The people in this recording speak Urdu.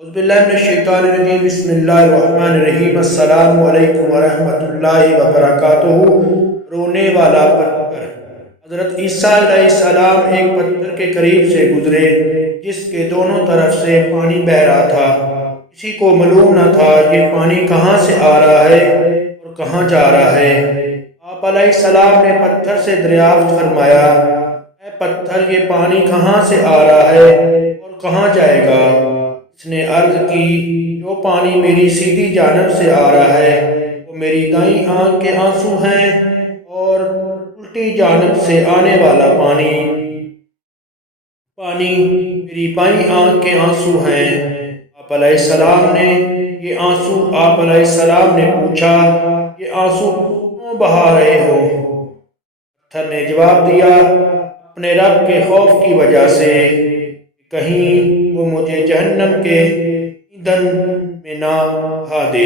اعوذ باللہ من الشیطان الرجیم بسم اللہ الرحمن الرحیم السلام علیکم ورحمۃ اللہ وبرکاتہ۔ رونے والا پتھر۔ حضرت عیسیٰ علیہ السلام ایک پتھر کے قریب سے گزرے جس کے دونوں طرف سے پانی بہہ رہا تھا۔ کسی کو معلوم نہ تھا یہ پانی کہاں سے آ رہا ہے اور کہاں جا رہا ہے۔ آپ علیہ السلام نے پتھر سے دریافت فرمایا، اے پتھر، یہ پانی کہاں سے آ رہا ہے اور کہاں جائے گا؟ اس نے عرض کی، جو پانی میری سیدھی جانب سے آ رہا ہے وہ میری دائیں آنکھ کے آنسو ہیں، اور الٹی جانب سے آنے والا پانی میری بائیں آنکھ کے آنسو ہیں۔ آپ علیہ السلام نے آپ علیہ السلام نے پوچھا، یہ آنسو کیوں بہا رہے ہو؟ پتھر نے جواب دیا، اپنے رب کے خوف کی وجہ سے، کہیں وہ مجھے جہنم کے ایندھن میں نہ بہا دے۔